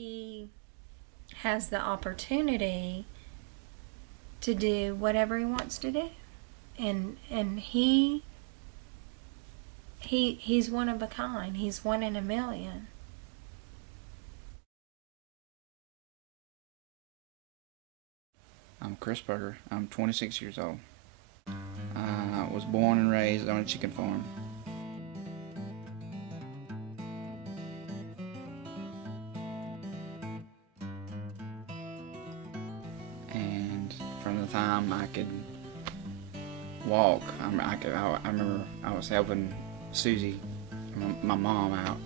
he has the opportunity to do whatever he wants to do, and he's one of a kind. He's one in a million. I'm Chris Berger. I'm 26 years old. I was born and raised on a chicken farm. And from the time I could walk, I remember I was helping Susie, my mom, out,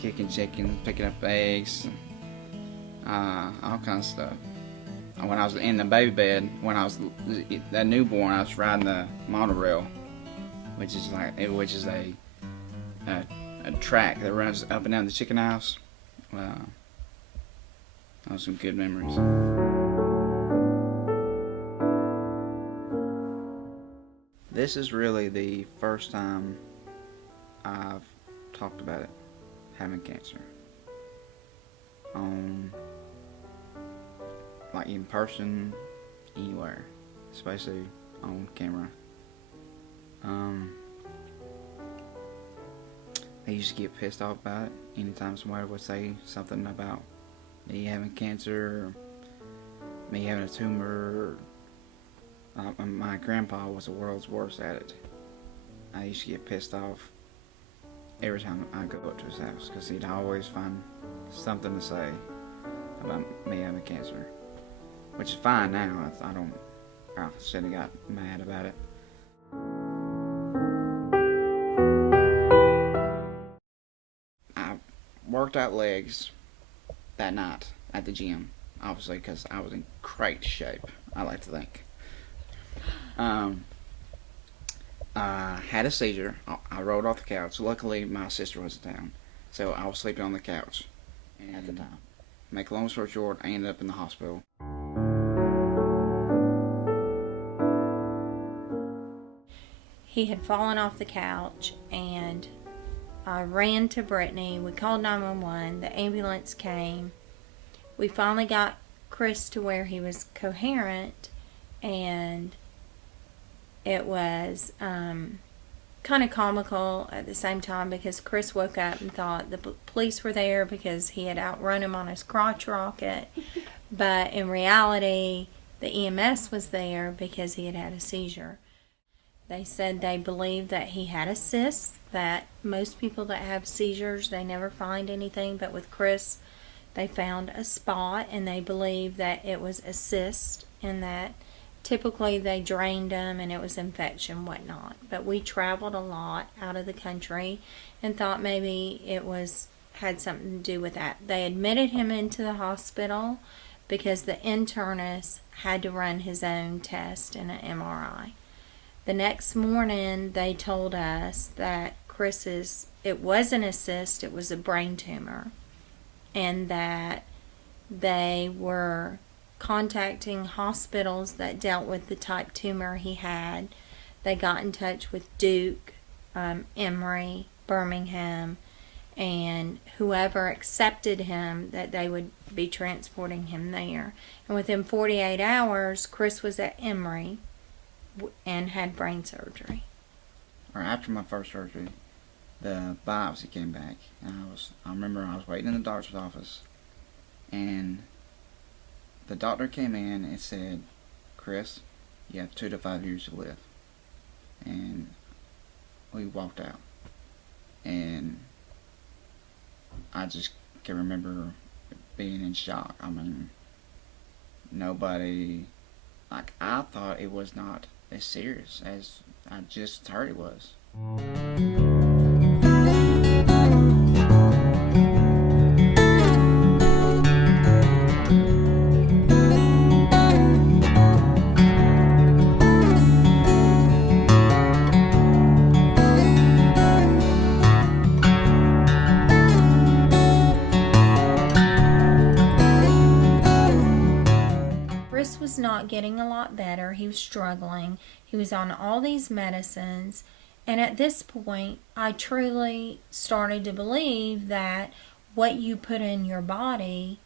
kicking chicken, picking up eggs, all kinds of stuff. When I was in the baby bed, when I was a newborn, I was riding the monorail, which is a track that runs up and down the chicken house. Those are some good memories. This is really the first time I've talked about it, having cancer. Like in person, anywhere, especially on camera. I used to get pissed off about it anytime somebody would say something about me having cancer, or me having a tumor. My grandpa was the world's worst at it. I used to get pissed off every time I go up to his house because he'd always find something to say about me having cancer, which is fine now. I shouldn't have got mad about it. I worked out legs that night at the gym, obviously, because I was in great shape, I like to think. I had a seizure. I rolled off the couch. Luckily, my sister was in town, so I was sleeping on the couch at the time. Make a long story short, I ended up in the hospital. He had fallen off the couch, and I ran to Brittany. We called 911. The ambulance came. We finally got Chris to where he was coherent, and it was kind of comical at the same time because Chris woke up and thought the police were there because he had outrun him on his crotch rocket. But in reality, the EMS was there because he had had a seizure. They said they believed that he had a cyst, that most people that have seizures, they never find anything. But with Chris, they found a spot, and they believe that it was a cyst, and that typically they drained him and it was infection, whatnot. But we traveled a lot out of the country and thought maybe it had something to do with that. They admitted him into the hospital because the internist had to run his own test and an MRI. The next morning they told us that it wasn't a cyst, it was a brain tumor, and that they were contacting hospitals that dealt with the type tumor he had. They got in touch with Duke, Emory, Birmingham, and whoever accepted him, that they would be transporting him there. And within 48 hours, Chris was at Emory and had brain surgery. Or after my first surgery, the biopsy came back, and I remember I was waiting in the doctor's office, and the doctor came in and said, "Chris, you have 2 to 5 years to live." And we walked out. And I just can remember being in shock. I mean, I thought it was not as serious as I just heard it was. Chris was not getting a lot better. He was struggling. He was on all these medicines, And at this point, I truly started to believe that what you put in your body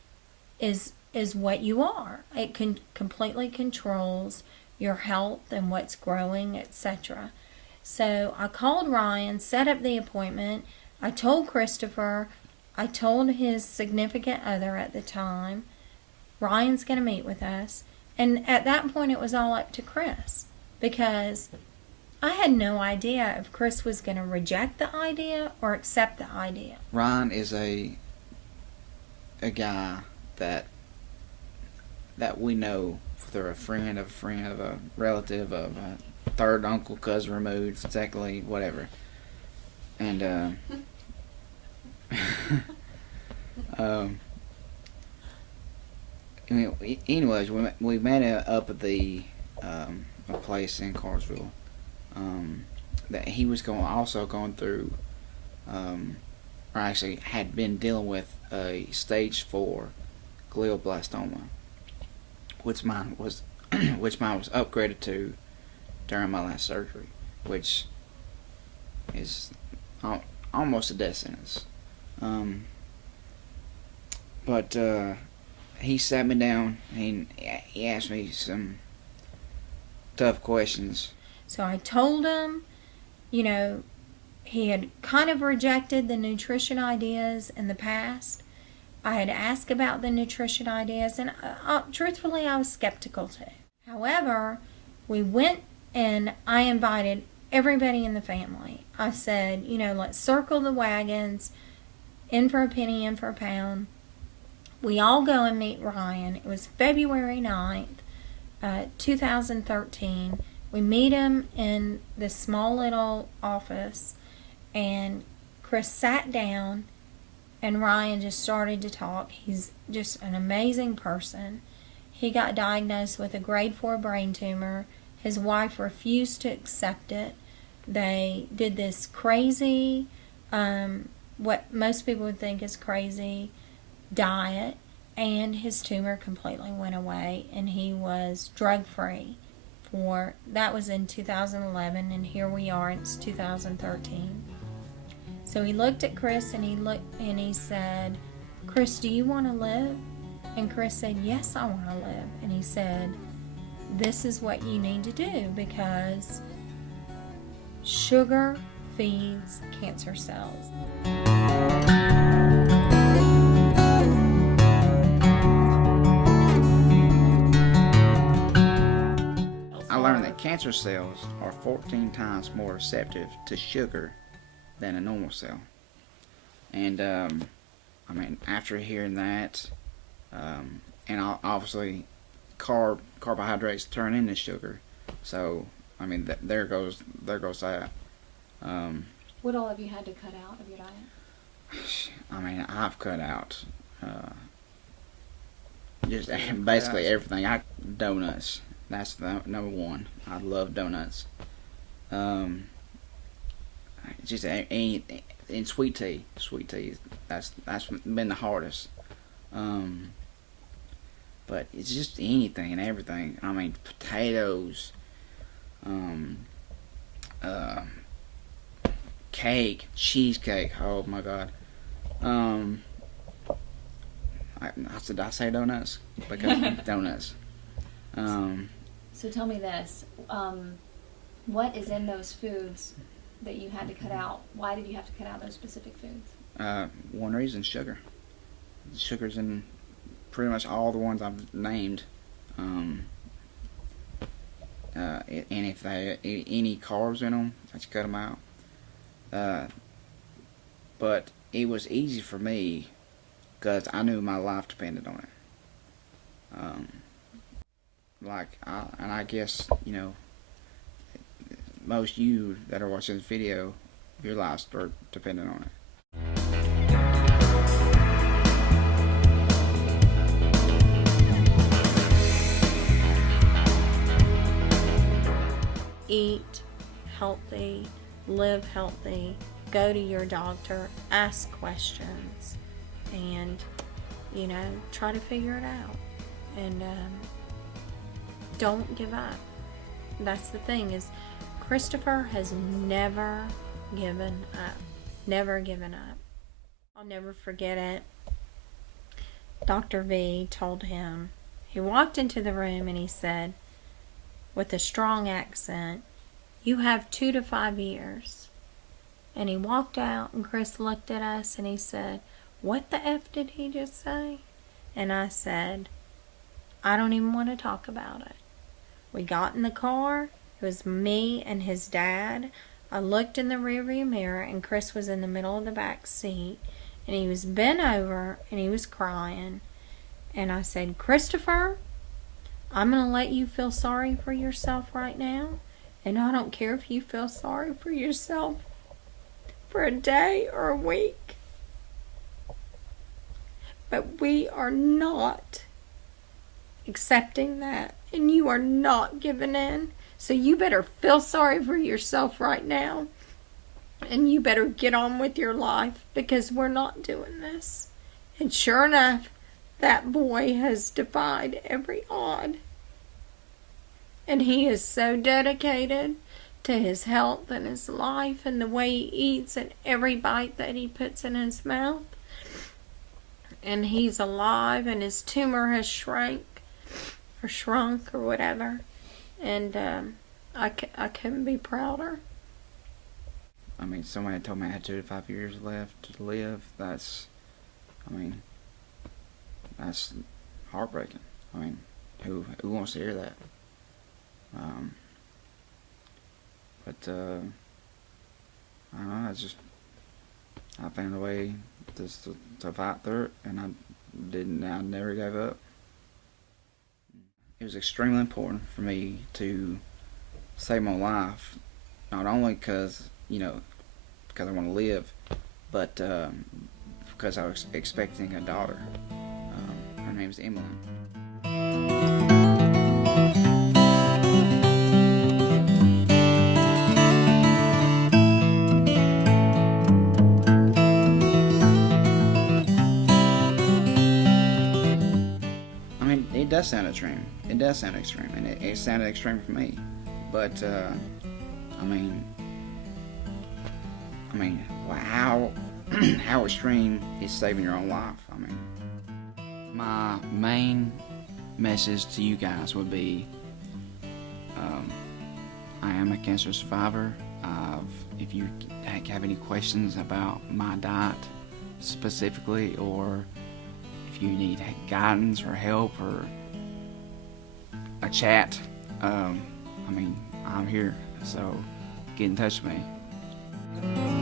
is what you are. It completely controls your health and what's growing, etc. So I called Ryan, set up the appointment. I told Christopher, I told his significant other at the time, Ryan's going to meet with us. And at that point, it was all up to Chris, because I had no idea if Chris was going to reject the idea or accept the idea. Ryan is a guy that we know through a friend of a relative of a third uncle, cousin removed, exactly whatever. And anyways, we met up at the a place in Carsville. That he was also going through, or actually had been dealing with a stage 4 glioblastoma, which mine was upgraded to during my last surgery, which is almost a death sentence. But he sat me down and he asked me some tough questions. So I told him, he had kind of rejected the nutrition ideas in the past. I had asked about the nutrition ideas, and truthfully, I was skeptical too. However, we went and I invited everybody in the family. I said, let's circle the wagons, in for a penny, in for a pound. We all go and meet Ryan. It was February 9th, 2013. We meet him in this small little office, and Chris sat down, and Ryan just started to talk. He's just an amazing person. He got diagnosed with a grade 4 brain tumor. His wife refused to accept it. They did this crazy, what most people would think is crazy, diet, and his tumor completely went away, and he was drug-free. That was in 2011, and here we are, it's 2013. So he looked at Chris and he said, "Chris, do you want to live?" And Chris said, "Yes, I want to live." And he said, "This is what you need to do, because sugar feeds cancer cells." I learned that cancer cells are 14 times more receptive to sugar than a normal cell. And, after hearing that, and obviously carbohydrates turn into sugar. So, there goes that. What all have you had to cut out of your diet? I've cut out just basically everything. Donuts. That's the number one. I love donuts. Just any in sweet tea. Sweet tea. That's been the hardest. But it's just anything and everything. Potatoes. Cake, cheesecake. Oh my God. Did I say donuts? Because donuts. So tell me this. What is in those foods that you had to cut out? Why did you have to cut out those specific foods? One reason, sugar. Sugar's in pretty much all the ones I've named. And if they had any carbs in them, I just cut them out. But it was easy for me because I knew my life depended on it. I guess, most you that are watching this video, your lives are dependent on it. Eat healthy, live healthy, go to your doctor, ask questions, and try to figure it out. And don't give up. That's the thing, is Christopher has never given up. Never given up. I'll never forget it. Dr. V told him, he walked into the room and he said, with a strong accent, "You have 2 to 5 years. And he walked out, and Chris looked at us and he said, "What the F did he just say?" And I said, "I don't even want to talk about it." We got in the car. It was me and his dad. I looked in the rearview mirror, and Chris was in the middle of the back seat, and he was bent over and he was crying. And I said, "Christopher, I'm going to let you feel sorry for yourself right now, and I don't care if you feel sorry for yourself for a day or a week. But we are not accepting that, and you are not giving in. So you better feel sorry for yourself right now, and you better get on with your life, because we're not doing this." And sure enough, that boy has defied every odd. And he is so dedicated to his health and his life and the way he eats and every bite that he puts in his mouth. And he's alive, and his tumor has shrunk or whatever. And I couldn't be prouder. I mean, somebody told me I had 2 to 5 years left to live. That's heartbreaking. I mean, who wants to hear that? But I don't know. I found a way just to fight through it, and I never gave up. It was extremely important for me to save my life, not only because I want to live, but because I was expecting a daughter. Her name's Emily. I mean, it does sound extreme. It does sound extreme, and it sounded extreme for me. But I mean, how how extreme is saving your own life? I mean, my main message to you guys would be, I am a cancer survivor. If you have any questions about my diet specifically, or if you need guidance or help or a chat, I'm here. So get in touch with me.